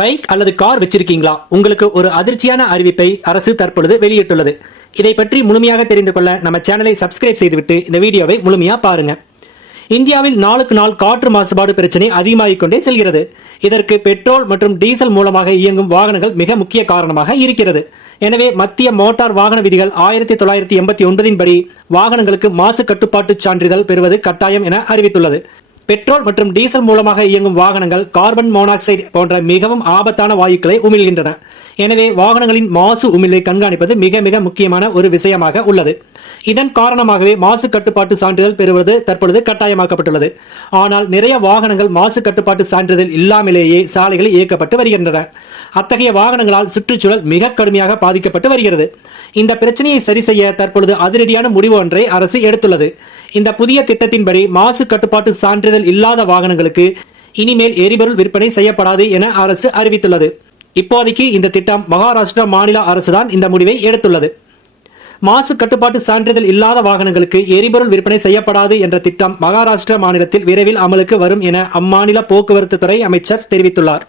Bike அல்லது car வச்சிருக்கீங்களா? உங்களுக்கு ஒரு அதிர்ச்சியான அறிவிப்பை அரசு தற்பொழுது வெளியிட்டுள்ளது. இதை பற்றி முழுமையாக தெரிந்து கொள்ள நம்ம சேனலை சப்ஸ்கிரைப் செய்துவிட்டு இந்த வீடியோவை முழுமையா பாருங்க. இந்தியாவில் நாளுக்கு நாள் காற்று மாசுபாடு பிரச்சனை அதிகமாகிக் கொண்டே செல்கிறது. இதற்கு பெட்ரோல் மற்றும் டீசல் மூலமாக இயங்கும் வாகனங்கள் மிக முக்கிய காரணமாக இருக்கிறது. எனவே மத்திய மோட்டார் வாகன விதிகள் 1989 படி வாகனங்களுக்கு மாசு கட்டுப்பாட்டு சான்றிதழ் பெறுவது கட்டாயம் என அறிவித்துள்ளது. பெட்ரோல் மற்றும் டீசல் மூலமாக இயங்கும் வாகனங்கள் கார்பன் மோனாக்சைடு போன்ற மிகவும் ஆபத்தான வாயுக்களை உமிழ்கின்றன. எனவே வாகனங்களின் மாசு உமிழ்வை கண்காணிப்பது மிக மிக முக்கியமான ஒரு விஷயமாக உள்ளது. இதன் காரணமாகவே மாசு கட்டுப்பாட்டு சான்றிதழ் பெறுவது தற்பொழுது கட்டாயமாக்கப்பட்டுள்ளது. ஆனால் நிறைய வாகனங்கள் மாசு கட்டுப்பாட்டு சான்றிதழ் இல்லாமலேயே சாலைகளில் இயக்கப்பட்டு வருகின்றன. அத்தகைய வாகனங்களால் சுற்றுச்சூழல் மிக கடுமையாக பாதிக்கப்பட்டு வருகிறது. இந்த பிரச்சனையை சரி செய்ய தற்பொழுது அதிரடியான முடிவு ஒன்றை அரசு எடுத்துள்ளது. இந்த புதிய திட்டத்தின்படி மாசு கட்டுப்பாட்டு சான்றிதழ் இல்லாத வாகனங்களுக்கு இனிமேல் எரிபொருள் விற்பனை செய்யப்படாது என அரசு அறிவித்துள்ளது. இப்போதைக்கு இந்த திட்டம் மகாராஷ்டிரா மாநில அரசுதான் இந்த முடிவை எடுத்துள்ளது. மாசு கட்டுப்பாட்டு சான்றிதழ் இல்லாத வாகனங்களுக்கு எரிபொருள் விற்பனை செய்யப்படாது என்ற திட்டம் மகாராஷ்டிரா மாநிலத்தில் விரைவில் அமலுக்கு வரும் என அம்மாநில போக்குவரத்து துறை அமைச்சர் தெரிவித்துள்ளார்.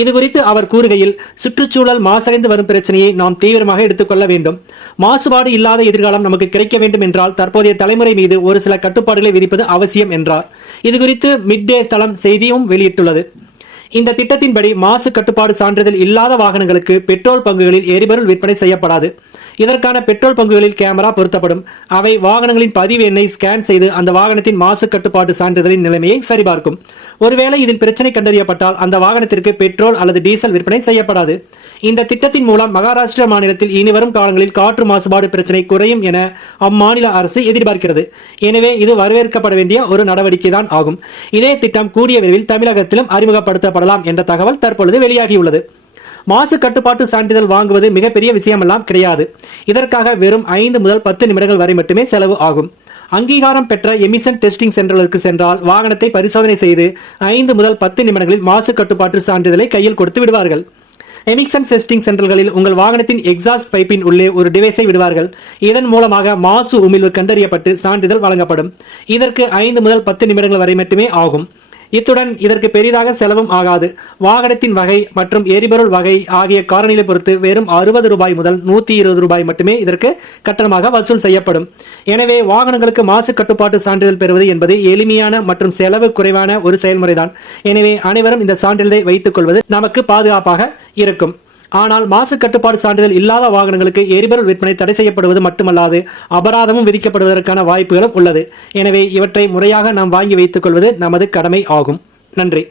இதுகுறித்து அவர் கூறுகையில், சுற்றுச்சூழல் மாசடைந்து வரும் பிரச்சனையை நாம் தீவிரமாக எடுத்துக்கொள்ள வேண்டும். மாசுபாடு இல்லாத எதிர்காலம் நமக்கு கிடைக்க வேண்டும் என்றால் தற்போதைய தலைமுறை மீது ஒரு சில கட்டுப்பாடுகளை விதிப்பது அவசியம் என்றார். இதுகுறித்து மிட்டே தளம் செய்தியும் வெளியிட்டுள்ளது. இந்த திட்டத்தின்படி மாசு கட்டுப்பாடு சான்றிதழ் இல்லாத வாகனங்களுக்கு பெட்ரோல் பங்குகளில் எரிபொருள் விற்பனை செய்யப்படாது. இதற்கான பெட்ரோல் பங்குகளில் கேமரா பொருத்தப்படும். அவை வாகனங்களின் பதிவு எண்ணை ஸ்கேன் செய்து அந்த வாகனத்தின் மாசு கட்டுப்பாட்டு சான்றிதழின் நிலைமையை சரிபார்க்கும். ஒருவேளை இதில் பிரச்சனை கண்டறியப்பட்டால் அந்த வாகனத்திற்கு பெட்ரோல் அல்லது டீசல் விற்பனை செய்யப்படாது. இந்த திட்டத்தின் மூலம் மகாராஷ்டிரா மாநிலத்தில் இனிவரும் காலங்களில் காற்று மாசுபாடு பிரச்சனை குறையும் என அம்மாநில அரசு எதிர்பார்க்கிறது. எனவே இது வரவேற்கப்பட வேண்டிய ஒரு நடவடிக்கை தான் ஆகும். இதே திட்டம் கூடிய விரைவில் தமிழகத்திலும் அறிமுகப்படுத்தப்படலாம் என்ற தகவல் தற்பொழுது வெளியாகியுள்ளது. மாசு கட்டுப்பாட்டு சான்றிதழ் வாங்குவது மிகப்பெரிய விஷயமெல்லாம் கிடையாது. இதற்காக வெறும் 5 முதல் 10 நிமிடங்கள் வரை மட்டுமே செலவு ஆகும். அங்கீகாரம் பெற்ற எமிஷன் டெஸ்டிங் சென்டர்களுக்கு சென்றால் வாகனத்தை பரிசோதனை செய்து 5 முதல் 10 நிமிடங்களில் மாசு கட்டுப்பாட்டு சான்றிதழை கையில் கொடுத்து விடுவார்கள். எமிஷன் டெஸ்டிங் சென்டர்களில் உங்கள் வாகனத்தின் எக்ஸாஸ்ட் பைப்பின் உள்ளே ஒரு டிவைஸை விடுவார்கள். இதன் மூலமாக மாசு உமிழ்வு கண்டறியப்பட்டு சான்றிதழ் வழங்கப்படும். இதற்கு 5 முதல் 10 நிமிடங்கள் வரை மட்டுமே ஆகும். இத்துடன் இதற்கு பெரிதாக செலவும் ஆகாது. வாகனத்தின் வகை மற்றும் எரிபொருள் வகை ஆகிய காரணிகளை பொறுத்து வெறும் 60 ரூபாய் முதல் 120 ரூபாய் மட்டுமே இதற்கு கட்டணமாக வசூல் செய்யப்படும். எனவே வாகனங்களுக்கு மாசு கட்டுப்பாட்டு சான்றிதழ் பெறுவது என்பது எளிமையான மற்றும் செலவு குறைவான ஒரு செயல்முறைதான். எனவே அனைவரும் இந்த சான்றிதழை வைத்துக் கொள்வது நமக்கு பாதுகாப்பாக இருக்கும். ஆனால் மாசு கட்டுப்பாடு சான்றிதழ் இல்லாத வாகனங்களுக்கு எரிபொருள் விற்பனை தடை செய்யப்படுவது மட்டுமல்லாது அபராதமும் விதிக்கப்படுவதற்கான வாய்ப்புகளும் உள்ளது. எனவே இவற்றை முறையாக நாம் வாங்கி வைத்துக் கொள்வது நமது கடமை ஆகும். நன்றி.